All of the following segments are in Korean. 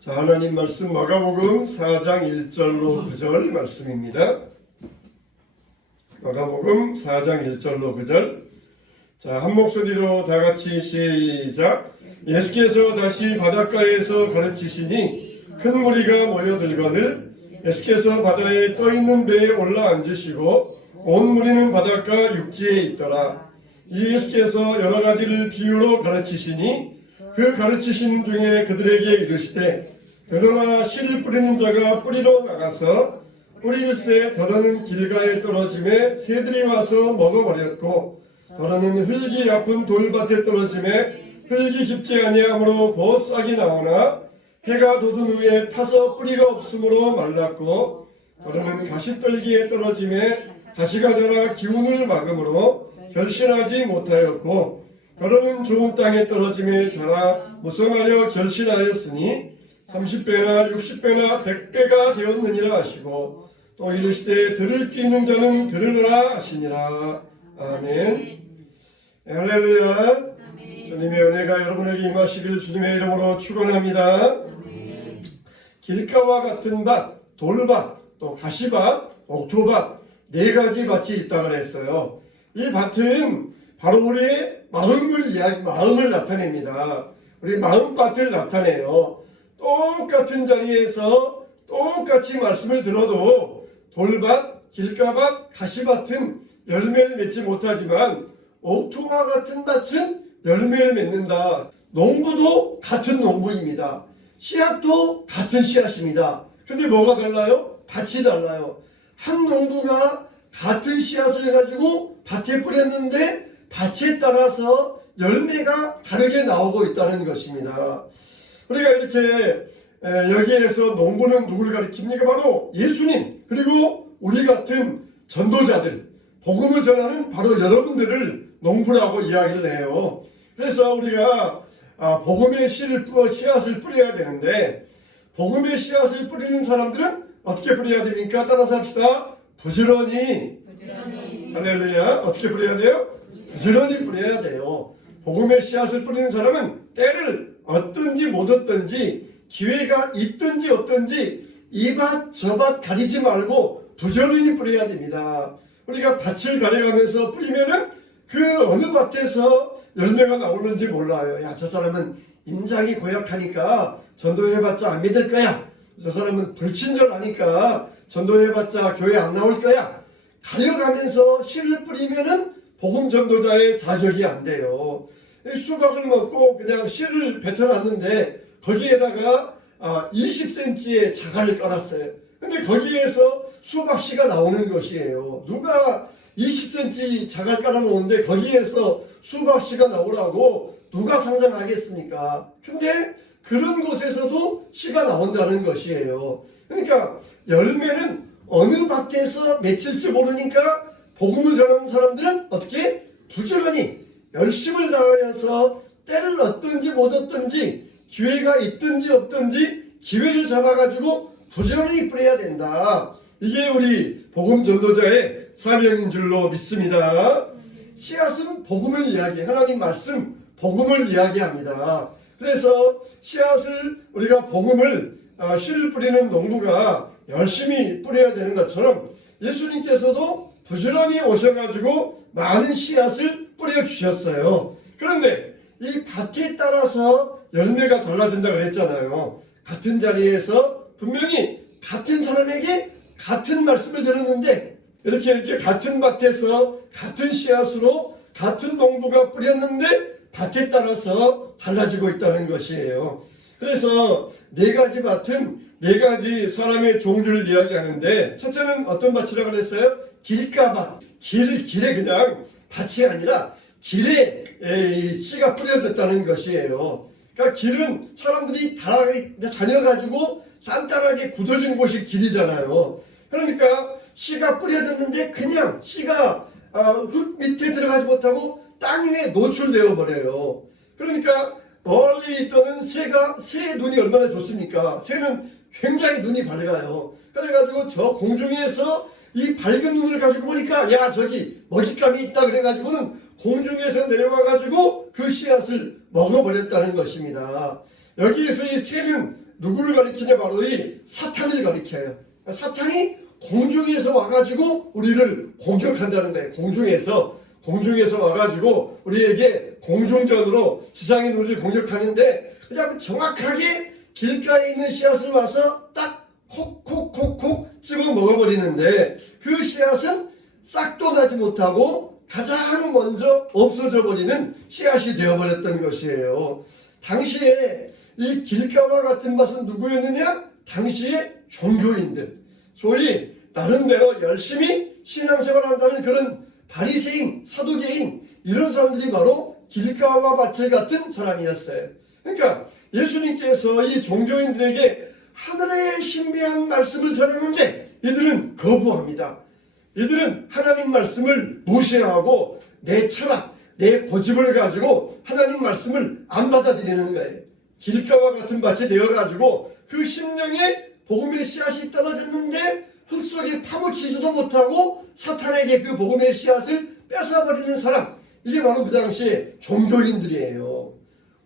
자, 하나님 말씀 마가복음 4장 1절로 9절 말씀입니다. 마가복음 4장 1절로 9절. 자, 한 목소리로 다 같이 시작. 예수께서 다시 바닷가에서 가르치시니 큰 무리가 모여들거늘 예수께서 바다에 떠있는 배에 올라 앉으시고 온 무리는 바닷가 육지에 있더라. 이 예수께서 여러 가지를 비유로 가르치시니 그 가르치신 중에 그들에게 이르시되 더러나 씨를 뿌리는 자가 뿌리러 나가서 뿌릴새 더러는 길가에 떨어짐에 새들이 와서 먹어버렸고 더러는 흙이 얕은 돌밭에 떨어짐에 흙이 깊지 아니하므로 곧 싹이 나오나 해가 돋은 후에 타서 뿌리가 없으므로 말랐고 더러는 가시떨기에 떨어짐에 가시가 자라 기운을 막음으로 결실하지 못하였고 더러는 좋은 땅에 떨어짐에 자라 무성하여 결실하였으니 30배나 60배나 100배가 되었느니라 하시고 또 이르시되 들을 귀 있는 자는 들으라 하시니라. 아멘. 할렐루야. 주님의 은혜가 여러분에게 임하시길 주님의 이름으로 축원합니다. 길가와 같은 밭, 돌밭, 또 가시밭, 옥토밭 네 가지 밭이 있다고 그랬어요. 이 밭은 바로 우리의 마음을 나타냅니다. 우리 마음밭을 나타내요. 똑같은 자리에서 똑같이 말씀을 들어도 돌밭, 길가밭, 가시밭은 열매를 맺지 못하지만 옥토와 같은 밭은 열매를 맺는다. 농부도 같은 농부입니다. 씨앗도 같은 씨앗입니다. 근데 뭐가 달라요? 밭이 달라요. 한 농부가 같은 씨앗을 해가지고 밭에 뿌렸는데 밭에 따라서 열매가 다르게 나오고 있다는 것입니다. 우리가 이렇게 여기에서 농부는 누구를 가리킵니까? 바로 예수님, 그리고 우리 같은 전도자들, 복음을 전하는 바로 여러분들을 농부라고 이야기를 해요. 그래서 우리가 복음의 씨앗을 뿌려야 되는데 복음의 씨앗을 뿌리는 사람들은 어떻게 뿌려야 됩니까? 따라서 합시다. 부지런히. 할렐루야. 어떻게 뿌려야 돼요? 부지런히 뿌려야 돼요. 복음의 씨앗을 뿌리는 사람은 때를 얻든지 못 얻든지 기회가 있든지 없든지 이 밭 저 밭 가리지 말고 부지런히 뿌려야 됩니다. 우리가 밭을 가려가면서 뿌리면은 그 어느 밭에서 열매가 나오는지 몰라요. 야, 저 사람은 인상이 고약하니까 전도해봤자 안 믿을 거야. 저 사람은 불친절하니까 전도해봤자 교회 안 나올 거야. 가려가면서 씨를 뿌리면은 복음 전도자의 자격이 안 돼요. 수박을 먹고 그냥 씨를 뱉어놨는데 거기에다가 20cm의 자갈을 깔았어요. 근데 거기에서 수박씨가 나오는 것이에요. 누가 20cm 자갈 깔아놓은데 거기에서 수박씨가 나오라고 누가 상상하겠습니까? 근데 그런 곳에서도 씨가 나온다는 것이에요. 그러니까 열매는 어느 밭에서 맺힐지 모르니까 복음을 전하는 사람들은 어떻게? 부지런히 열심을 다하여서 때를 얻든지 못 얻든지 기회가 있든지 없든지 기회를 잡아가지고 부지런히 뿌려야 된다. 이게 우리 복음 전도자의 사명인 줄로 믿습니다. 씨앗은 복음을 이야기해. 하나님 말씀 복음을 이야기합니다. 그래서 씨앗을 우리가 복음을 씨를 뿌리는 농부가 열심히 뿌려야 되는 것처럼 예수님께서도 부지런히 오셔가지고 많은 씨앗을 뿌려주셨어요. 그런데 이 밭에 따라서 열매가 달라진다고 그랬잖아요. 같은 자리에서 분명히 같은 사람에게 같은 말씀을 들었는데 이렇게 같은 밭에서 같은 씨앗으로 같은 농부가 뿌렸는데 밭에 따라서 달라지고 있다는 것이에요. 그래서 네 가지 밭은 네 가지 사람의 종류를 이야기하는데 첫째는 어떤 밭이라고 그랬어요? 길가밭. 길에 그냥 밭이 아니라 길에 씨가 뿌려졌다는 것이에요. 그러니까 길은 사람들이 다녀가지고 단단하게 굳어진 곳이 길이잖아요. 그러니까 씨가 뿌려졌는데 그냥 씨가 흙 밑에 들어가지 못하고 땅 위에 노출되어 버려요. 그러니까 멀리 있던 새의 눈이 얼마나 좋습니까? 새는 굉장히 눈이 밝아요. 그래가지고 저 공중에서 이 밝은 눈을 가지고 보니까 야, 저기 먹잇감이 있다 그래가지고는 공중에서 내려와가지고 그 씨앗을 먹어버렸다는 것입니다. 여기에서 이 새는 누구를 가리키냐? 바로 이 사탄을 가리켜요. 사탄이 공중에서 와가지고 우리를 공격한다는 거예요. 공중에서 와가지고 우리에게 공중전으로 지상인 우리를 공격하는데, 그냥 정확하게 길가에 있는 씨앗을 와서 딱 콕콕콕콕 집어 먹어버리는데, 그 씨앗은 싹도 나지 못하고 가장 먼저 없어져 버리는 씨앗이 되어버렸던 것이에요. 당시에 이 길가와 같은 밭은 누구였느냐? 당시의 종교인들, 소위 나름대로 열심히 신앙생활한다는 그런 바리새인, 사두개인, 이런 사람들이 바로 길가와 밭을 같은 사람이었어요. 그러니까 예수님께서 이 종교인들에게 하늘의 신비한 말씀을 전하는데 이들은 거부합니다. 이들은 하나님 말씀을 무시하고 내 철학, 내 고집을 가지고 하나님 말씀을 안 받아들이는 거예요. 길가와 같은 밭이 되어가지고 그 심령에 복음의 씨앗이 떨어졌는데 흙 속에 파묻히지도 못하고 사탄에게 그 복음의 씨앗을 뺏어버리는 사람, 이게 바로 그 당시에 종교인들이에요.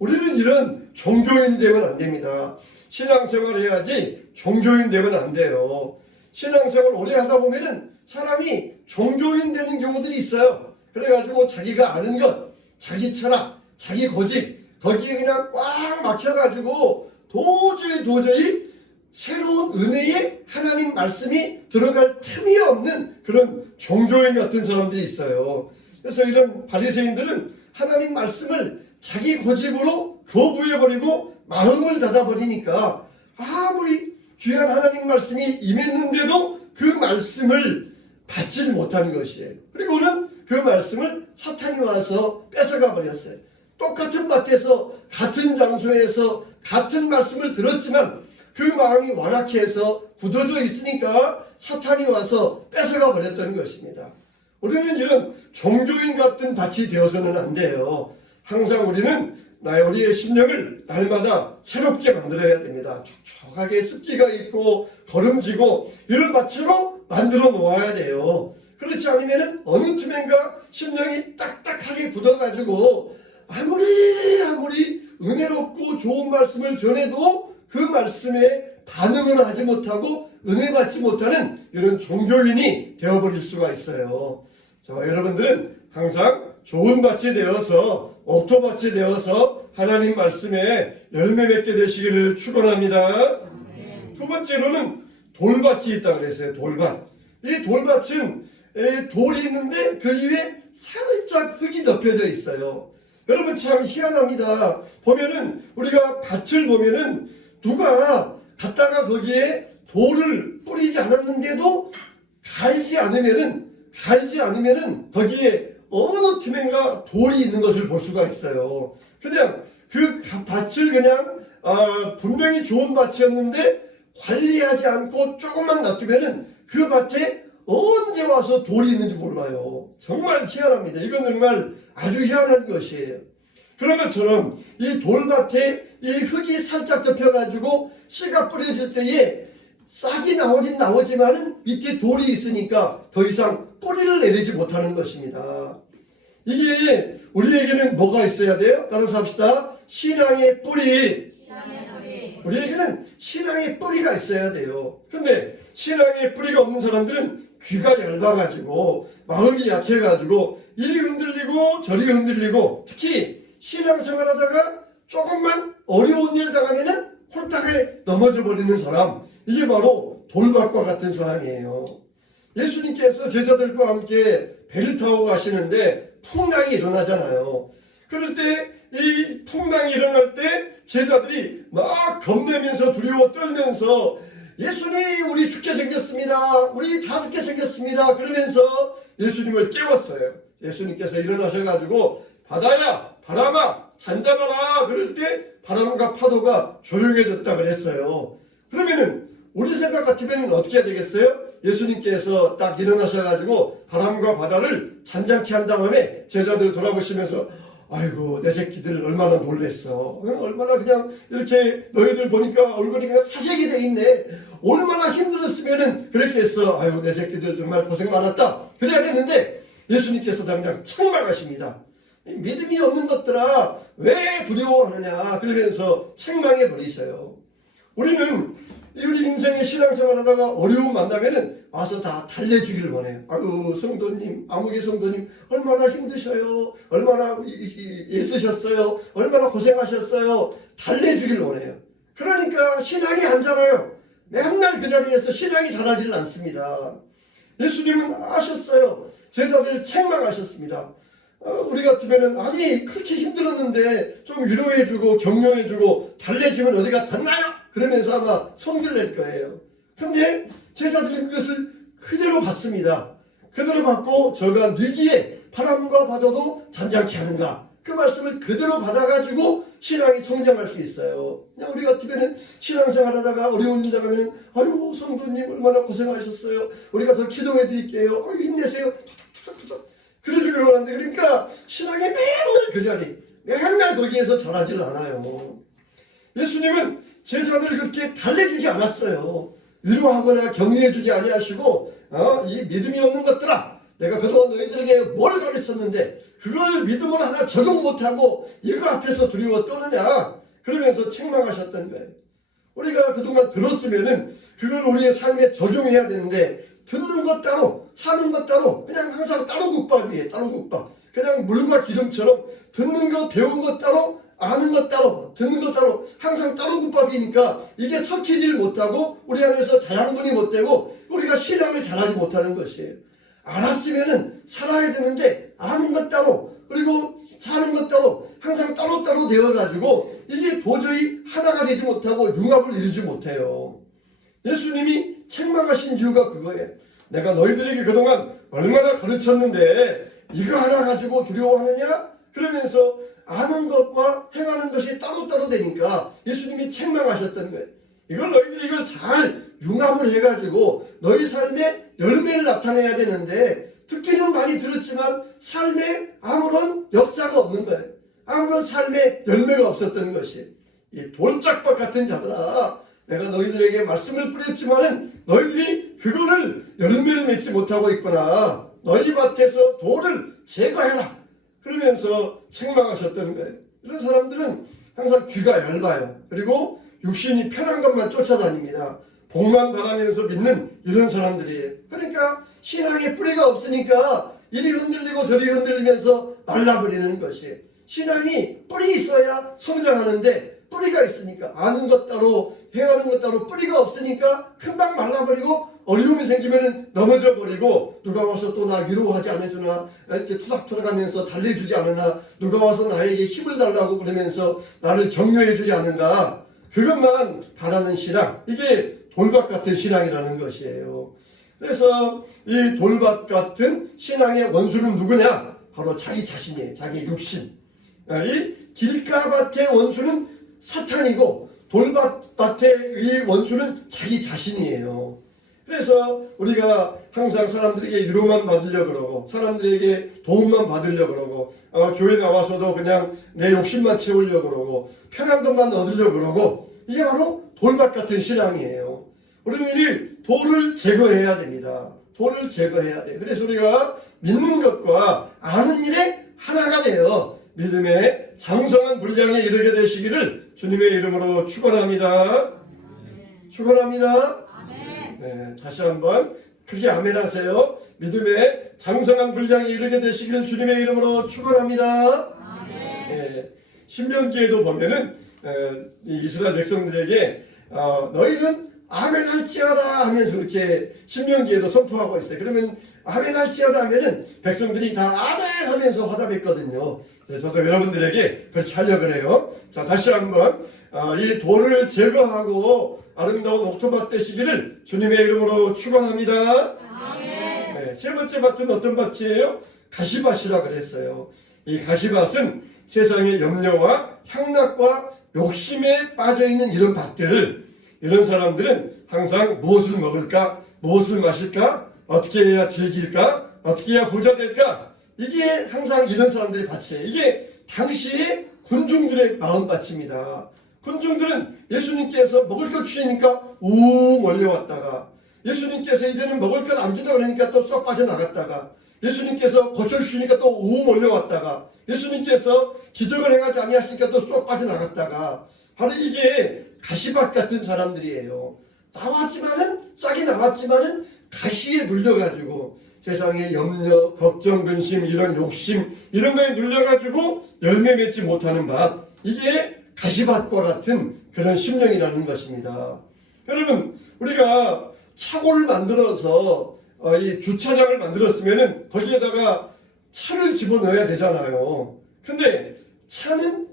우리는 이런 종교인 되면 안 됩니다. 신앙생활 해야지 종교인 되면 안 돼요. 신앙생활 오래 하다 보면은 사람이 종교인 되는 경우들이 있어요. 그래가지고 자기가 아는 것, 자기 철학, 자기 고집, 거기에 그냥 꽉 막혀가지고 도저히 새로운 은혜의 하나님 말씀이 들어갈 틈이 없는 그런 종교인 같은 사람들이 있어요. 그래서 이런 바리새인들은 하나님 말씀을 자기 고집으로 거부해버리고 마음을 닫아버리니까 아무리 귀한 하나님 말씀이 임했는데도 그 말씀을 받지 못하는 것이에요. 그리고는 그 말씀을 사탄이 와서 뺏어가 버렸어요. 똑같은 밭에서 같은 장소에서 같은 말씀을 들었지만 그 마음이 완악해서 굳어져 있으니까 사탄이 와서 뺏어가 버렸다는 것입니다. 우리는 이런 종교인 같은 밭이 되어서는 안 돼요. 항상 우리는 우리의 심령을 날마다 새롭게 만들어야 됩니다. 촉촉하게 습기가 있고 거름지고 이런 밭으로 만들어 놓아야 돼요. 그렇지 않으면 어느 틈엔가 심령이 딱딱하게 굳어가지고 아무리 은혜롭고 좋은 말씀을 전해도 그 말씀에 반응을 하지 못하고 은혜 받지 못하는 이런 종교인이 되어버릴 수가 있어요. 자, 여러분들은 항상 좋은 밭이 되어서, 옥토밭이 되어서 하나님 말씀에 열매 맺게 되시기를 축원합니다. 두 번째로는 돌밭이 있다고 그랬어요. 돌밭. 이 돌밭은 돌이 있는데 그 위에 살짝 흙이 덮여져 있어요. 여러분 참 희한합니다. 보면은 우리가 밭을 보면은 누가 갖다가 거기에 돌을 뿌리지 않았는데도 갈지 않으면은 거기에 어느 틈엔가 돌이 있는 것을 볼 수가 있어요. 그냥 그 밭을 그냥 분명히 좋은 밭이었는데 관리하지 않고 조금만 놔두면은 그 밭에 언제 와서 돌이 있는지 몰라요. 정말 희한합니다. 이건 정말 아주 희한한 것이에요. 그런 것처럼 이 돌밭에 이 흙이 살짝 덮여가지고 씨가 뿌려질 때에 싹이 나오긴 나오지만은 밑에 돌이 있으니까 더 이상 뿌리를 내리지 못하는 것입니다. 이게 우리에게는 뭐가 있어야 돼요? 따라서 합시다. 신앙의 뿌리. 우리에게는 신앙의 뿌리가 있어야 돼요. 근데 신앙의 뿌리가 없는 사람들은 귀가 얇아가지고 마음이 약해가지고 이리 흔들리고 저리 흔들리고, 특히 신앙생활 하다가 조금만 어려운 일 당하면은 홀딱에 넘어져 버리는 사람, 이게 바로 돌밭과 같은 사람이에요. 예수님께서 제자들과 함께 배를 타고 가시는데 풍랑이 일어나잖아요. 그럴 때 이 풍랑이 일어날 때 제자들이 막 겁내면서 두려워 떨면서 예수님 우리 죽게 생겼습니다. 우리 다 죽게 생겼습니다. 그러면서 예수님을 깨웠어요. 예수님께서 일어나셔가지고 바다야 바람아 잔잔하라 그럴 때 바람과 파도가 조용해졌다 그랬어요. 그러면은 우리 생각 같으면 어떻게 해야 되겠어요? 예수님께서 딱 일어나셔가지고 바람과 바다를 잔잔케 한 다음에 제자들 돌아보시면서 아이고 내 새끼들 얼마나 놀랬어. 얼마나 그냥 이렇게 너희들 보니까 얼굴이 그냥 사색이 돼 있네. 얼마나 힘들었으면은 그렇게 했어. 아이고 내 새끼들 정말 고생 많았다. 그래야 되는데 예수님께서 당장 책망하십니다. 믿음이 없는 것들아 왜 두려워하느냐 그러면서 책망해 버리셔요. 우리는 우리 인생의 신앙생활하다가 어려움 만나면은 와서 다 달래주길 원해요. 아유 성도님, 아무개 성도님 얼마나 힘드셔요, 얼마나 애쓰셨어요, 얼마나 고생하셨어요, 달래주길 원해요. 그러니까 신앙이 안 자라요. 맨날 그 자리에서 신앙이 자라지는 않습니다. 예수님은 아셨어요. 제자들 책망하셨습니다. 우리 같으면은 아니 그렇게 힘들었는데 좀 위로해주고 격려해주고 달래주면 어디가 덧나요? 그러면서 아마 성질 낼 거예요. 근데 제자들이 그것을 그대로 받습니다. 그대로 받고 저가 뉘기에 바람과 바다도 잔잔케 하는가, 그 말씀을 그대로 받아가지고 신앙이 성장할 수 있어요. 그냥 우리 같으면은 신앙생활 하다가 어려운 일 당하면은 아유 성도님 얼마나 고생하셨어요, 우리가 더 기도해 드릴게요, 아유 힘내세요, 툭툭툭툭 그래주기로 하는데, 그러니까 신앙이 맨날 그 자리, 맨날 거기에서 자라질 않아요. 예수님은 제자들을 그렇게 달래주지 않았어요. 위로하거나 격려해주지 아니하시고 이 믿음이 없는 것들아, 내가 그동안 너희들에게 뭘 가르쳤는데 그걸 믿음으로 하나 적용 못하고 이거 앞에서 두려워 떠느냐, 그러면서 책망하셨던 거예요. 우리가 그동안 들었으면은 그걸 우리의 삶에 적용해야 되는데, 듣는 것 따로 사는 것 따로, 그냥 항상 따로 국밥이에요. 따로 국밥. 그냥 물과 기름처럼 듣는 것 배운 것 따로 아는 것 따로 듣는 것 따로 항상 따로 국밥이니까 이게 섞이질 못하고 우리 안에서 자양분이 못 되고 우리가 신앙을 잘하지 못하는 것이에요. 알았으면은 살아야 되는데 아는 것 따로 그리고 사는 것 따로 항상 따로따로 되어가지고 이게 도저히 하나가 되지 못하고 융합을 이루지 못해요. 예수님이 책망하신 이유가 그거예요. 내가 너희들에게 그동안 얼마나 가르쳤는데 이거 하나 가지고 두려워하느냐? 그러면서 아는 것과 행하는 것이 따로따로 되니까 예수님이 책망하셨던 거예요. 이걸 너희들이 이걸 잘 융합을 해가지고 너희 삶에 열매를 나타내야 되는데, 듣기는 많이 들었지만 삶에 아무런 역사가 없는 거예요. 아무런 삶에 열매가 없었던 것이, 이 돌짝밭 같은 자들아, 내가 너희들에게 말씀을 뿌렸지만은 너희들이 그거를 열매를 맺지 못하고 있구나. 너희 밭에서 돌을 제거해라. 그러면서 책망하셨던 거예요. 이런 사람들은 항상 귀가 얇아요. 그리고 육신이 편한 것만 쫓아다닙니다. 복만 바라면서 믿는 이런 사람들이에요. 그러니까 신앙에 뿌리가 없으니까 이리 흔들리고 저리 흔들리면서 말라버리는 것이에요. 신앙이 뿌리 있어야 성장하는데 뿌리가 있으니까 아는 것 따로 행하는 것 따로 뿌리가 없으니까 금방 말라버리고 어려움이 생기면 넘어져 버리고, 누가 와서 또 나 위로하지 않아주나, 이렇게 토닥토닥하면서 달래주지 않으나, 누가 와서 나에게 힘을 달라고 그러면서 나를 격려해주지 않은가, 그것만 바라는 신앙, 이게 돌밭 같은 신앙이라는 것이에요. 그래서 이 돌밭 같은 신앙의 원수는 누구냐? 바로 자기 자신이에요. 자기 육신. 이 길가밭의 원수는 사탄이고 돌밭의 원수는 자기 자신이에요. 그래서 우리가 항상 사람들에게 위로만 받으려고 그러고 사람들에게 도움만 받으려고 그러고 교회 나와서도 그냥 내 욕심만 채우려고 그러고 편한 것만 얻으려고 그러고, 이게 바로 돌밭 같은 신앙이에요. 우리는 돌을 제거해야 됩니다. 돌을 제거해야 돼요. 그래서 우리가 믿는 것과 아는 일에 하나가 되어 믿음의 장성한 분량에 이르게 되시기를 주님의 이름으로 축원합니다. 축원합니다. 네, 다시 한번 크게 아멘 하세요. 믿음의 장성한 분량에 이르게 되시기를 주님의 이름으로 축원합니다. 네, 신명기에도 보면은 이스라엘 백성들에게 너희는 아멘 할지어다 하면서 그렇게 신명기에도 선포하고 있어요. 그러면 아멘 할지어다 하면은 백성들이 다 아멘 하면서 화답했거든요. 그래서 저도 여러분들에게 그렇게 하려고 해요. 자, 다시 한번 이 돌을 제거하고 아름다운 옥토밭 되시기를 주님의 이름으로 축원합니다. 네, 세 번째 밭은 어떤 밭이에요? 가시밭이라 그랬어요. 이 가시밭은 세상의 염려와 향락과 욕심에 빠져있는 이런 밭들, 이런 사람들은 항상 무엇을 먹을까? 무엇을 마실까? 어떻게 해야 즐길까? 어떻게 해야 부자 될까? 이게 항상 이런 사람들의 밭이에요. 이게 당시의 군중들의 마음밭입니다. 군중들은 예수님께서 먹을 것 주시니까 우 몰려왔다가, 예수님께서 이제는 먹을 것 안 준다고 그러니까 또 쏙 빠져나갔다가, 예수님께서 고쳐주시니까 또 우 몰려왔다가, 예수님께서 기적을 행하지 아니하시니까 또 쏙 빠져나갔다가, 바로 이게 가시밭 같은 사람들이에요. 짝이 나왔지만은 가시에 눌려가지고 세상의 염려, 걱정, 근심, 이런 욕심 이런 거에 눌려가지고 열매 맺지 못하는 밭, 이게 가시밭과 같은 그런 심령이라는 것입니다. 여러분, 우리가 차고를 만들어서 이 주차장을 만들었으면은 거기에다가 차를 집어넣어야 되잖아요. 근데 차는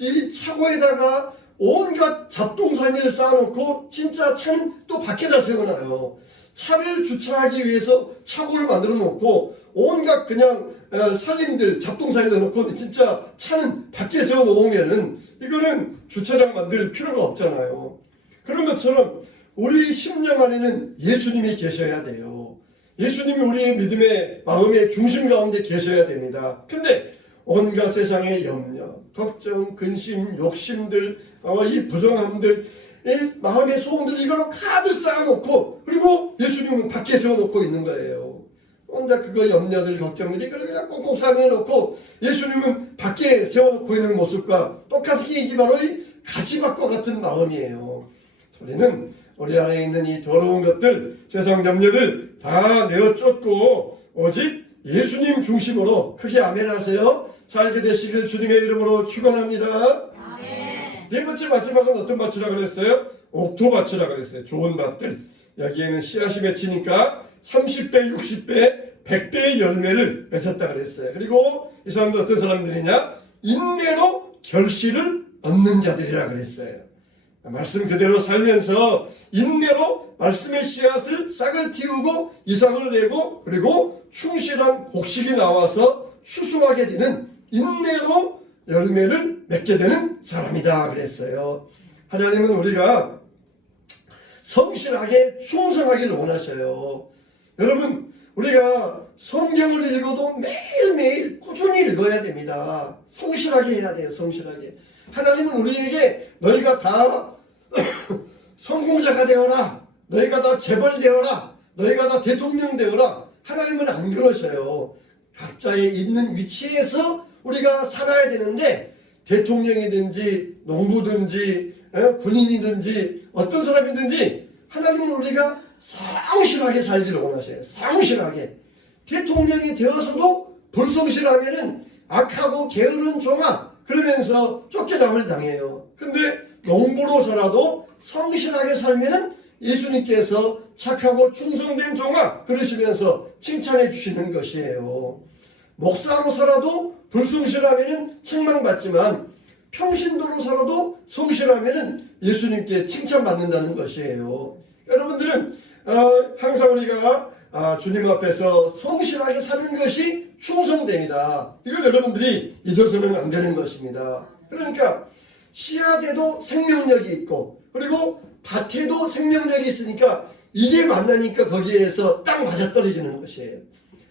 이 차고에다가 온갖 잡동사니를 쌓아놓고 진짜 차는 또 밖에다 세워놔요. 차를 주차하기 위해서 차고를 만들어 놓고 온갖 그냥 살림들 잡동사니 넣어놓고 진짜 차는 밖에 세워놓으면은 이거는 주차장 만들 필요가 없잖아요. 그런 것처럼 우리 심령 안에는 예수님이 계셔야 돼요. 예수님이 우리의 믿음의 마음의 중심 가운데 계셔야 됩니다. 근데 온갖 세상의 염려, 걱정, 근심, 욕심들, 이 부정함들, 이 마음의 소원들 이걸 가득 쌓아놓고 그리고 예수님은 밖에 세워놓고 있는 거예요. 혼자 그거 염려들, 걱정들이 그냥 꽁꽁 싸매놓고 예수님은 밖에 세워놓고 있는 모습과 똑같이 이게 바로 이 가시밭과 같은 마음이에요. 우리는 우리 안에 있는 이 더러운 것들, 세상 염려들 다 내어 쫓고 오직 예수님 중심으로 크게 아멘 하세요. 살게 되시길 주님의 이름으로 축원합니다. 아멘. 네 번째 마지막은 어떤 밭이라 그랬어요? 옥토밭이라 그랬어요. 좋은 밭들. 여기에는 씨앗이 맺히니까 30배, 60배, 100배의 열매를 맺혔다 그랬어요. 그리고 이 사람들 어떤 사람들이냐? 인내로 결실을 얻는 자들이라 그랬어요. 말씀 그대로 살면서 인내로 말씀의 씨앗을 싹을 틔우고 이삭을 내고 그리고 충실한 곡식이 나와서 추수하게 되는 인내로 열매를 맺게 되는 사람이다 그랬어요. 하나님은 우리가 성실하게 충성하기를 원하셔요. 여러분, 우리가 성경을 읽어도 매일매일 꾸준히 읽어야 됩니다. 성실하게 해야 돼요. 성실하게. 하나님은 우리에게 너희가 다 성공자가 되어라, 너희가 다 재벌 되어라, 너희가 다 대통령 되어라, 하나님은 안 그러셔요. 각자의 있는 위치에서 우리가 살아야 되는데 대통령이든지 농부든지 군인이든지 어떤 사람이든지 하나님은 우리가 성실하게 살기를 원하셔요. 성실하게. 대통령이 되어서도 불성실하면은 악하고 게으른 종아 그러면서 쫓겨남을 당해요. 근데 농부로 살아도 성실하게 살면은 예수님께서 착하고 충성된 종아 그러시면서 칭찬해 주시는 것이에요. 목사로 살아도 불성실하면은 책망받지만 평신도로 살아도 성실하면은 예수님께 칭찬받는다는 것이에요. 여러분들은 항상 우리가 주님 앞에서 성실하게 사는 것이 충성됨이다. 이걸 여러분들이 잊어서는 안 되는 것입니다. 그러니까 씨앗에도 생명력이 있고 그리고 밭에도 생명력이 있으니까 이게 만나니까 거기에서 딱 맞아떨어지는 것이에요.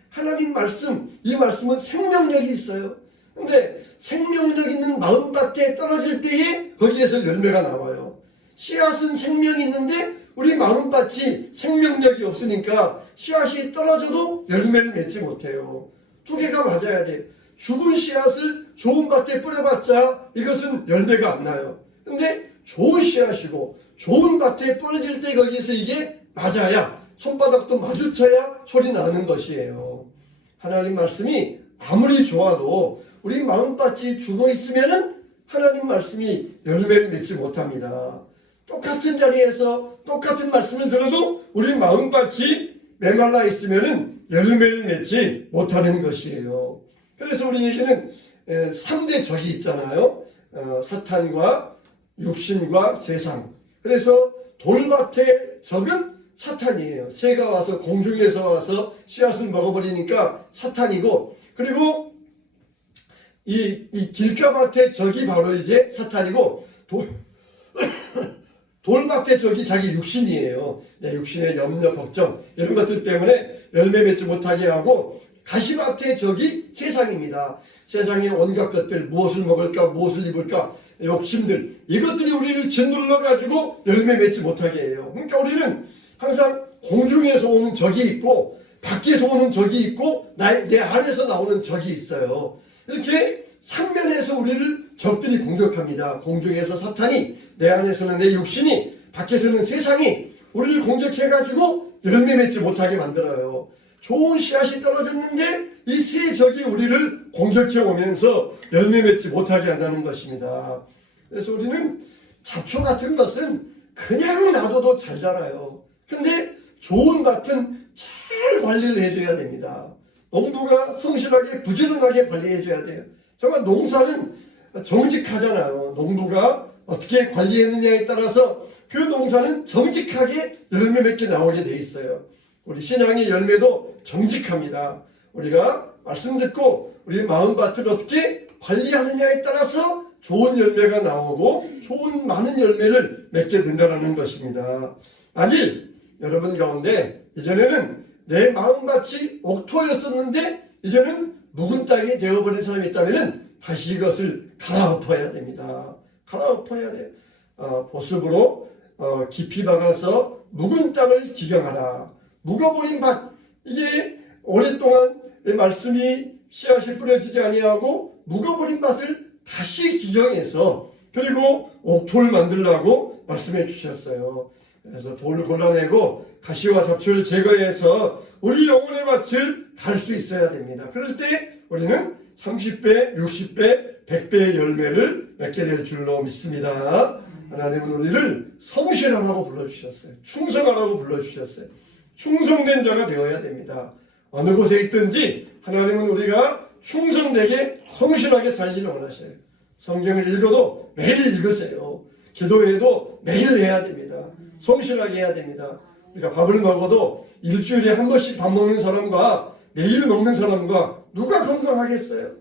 하나님 말씀, 이 말씀은 생명력이 있어요. 근데 생명력 있는 마음밭에 떨어질 때에 거기에서 열매가 나와요. 씨앗은 생명이 있는데 우리 마음밭이 생명력이 없으니까 씨앗이 떨어져도 열매를 맺지 못해요. 두 개가 맞아야 돼요. 죽은 씨앗을 좋은 밭에 뿌려봤자 이것은 열매가 안 나요. 근데 좋은 씨앗이고 좋은 밭에 뿌려질 때 거기에서 이게 맞아야 손바닥도 마주쳐야 소리 나는 것이에요. 하나님 말씀이 아무리 좋아도 우리 마음밭이 죽어 있으면은 하나님 말씀이 열매를 맺지 못합니다. 똑같은 자리에서 똑같은 말씀을 들어도 우리 마음밭이 메말라 있으면은 열매를 맺지 못하는 것이에요. 그래서 우리에게는 3대 적이 있잖아요. 사탄과 육신과 세상. 그래서 돌밭의 적은 사탄이에요. 새가 와서 공중에서 와서 씨앗을 먹어버리니까 사탄이고, 그리고 이 길가밭의 적이 바로 이제 사탄이고, 돌밭의 적이 자기 육신이에요. 내 육신의 염려, 걱정 이런 것들 때문에 열매 맺지 못하게 하고, 가시밭의 적이 세상입니다. 세상의 온갖 것들, 무엇을 먹을까, 무엇을 입을까, 욕심들, 이것들이 우리를 짓눌러 가지고 열매 맺지 못하게 해요. 그러니까 우리는 항상 공중에서 오는 적이 있고 밖에서 오는 적이 있고 내 안에서 나오는 적이 있어요. 이렇게 상면에서 우리를 적들이 공격합니다. 공중에서 사탄이, 내 안에서는 내 육신이, 밖에서는 세상이 우리를 공격해가지고 열매 맺지 못하게 만들어요. 좋은 씨앗이 떨어졌는데 이 세 적이 우리를 공격해 오면서 열매 맺지 못하게 한다는 것입니다. 그래서 우리는 잡초 같은 것은 그냥 놔둬도 잘 자라요. 근데 좋은 밭은 잘 관리를 해줘야 됩니다. 농부가 성실하게 부지런하게 관리해줘야 돼요. 정말 농사는 정직하잖아요. 농부가 어떻게 관리했느냐에 따라서 그 농사는 정직하게 열매 맺게 나오게 돼 있어요. 우리 신앙의 열매도 정직합니다. 우리가 말씀 듣고 우리 마음밭을 어떻게 관리하느냐에 따라서 좋은 열매가 나오고 좋은 많은 열매를 맺게 된다는 것입니다. 만일 여러분 가운데 이전에는 내 마음밭이 옥토였었는데 이제는 묵은 땅이 되어버린 사람이 있다면 다시 이것을 갈아엎어야 됩니다. 갈아엎어야 돼요. 보습으로 깊이 박아서 묵은 땅을 기경하라. 묵어버린 밭, 이게 오랫동안 말씀이 씨앗이 뿌려지지 아니하고 묵어버린 밭을 다시 기경해서 그리고 옥토를 만들라고 말씀해 주셨어요. 그래서 돌을 골라내고 가시와 잡초를 제거해서 우리 영혼의 밭을 갈 수 있어야 됩니다. 그럴 때 우리는 30배, 60배, 100배의 열매를 맺게 될 줄로 믿습니다. 하나님은 우리를 성실하라고 불러주셨어요. 충성하라고 불러주셨어요. 충성된 자가 되어야 됩니다. 어느 곳에 있든지 하나님은 우리가 충성되게 성실하게 살기를 원하셔요. 성경을 읽어도 매일 읽으세요. 기도해도 매일 해야 됩니다. 성실하게 해야 됩니다. 그러니까 밥을 먹어도 일주일에 한 번씩 밥 먹는 사람과 매일 먹는 사람과 누가 건강하겠어요?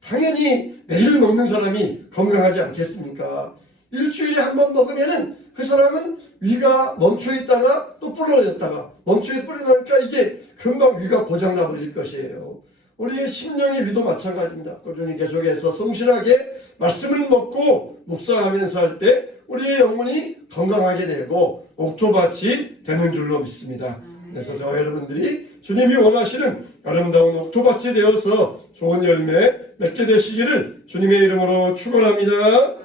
당연히 매일 먹는 사람이 건강하지 않겠습니까? 일주일에 한 번 먹으면은 그 사람은 위가 멈춰 있다가 또 불어졌다가 멈춰 불어나니까 이게 금방 위가 고장나 버릴 것이에요. 우리의 심령의 위도 마찬가지입니다. 꾸준히 계속해서 성실하게 말씀을 먹고 묵상하면서 할 때 우리의 영혼이 건강하게 되고 옥토밭이 되는 줄로 믿습니다. 그래서 저와 여러분들이 주님이 원하시는 아름다운 옥토밭이 되어서 좋은 열매 맺게 되시기를 주님의 이름으로 축원합니다.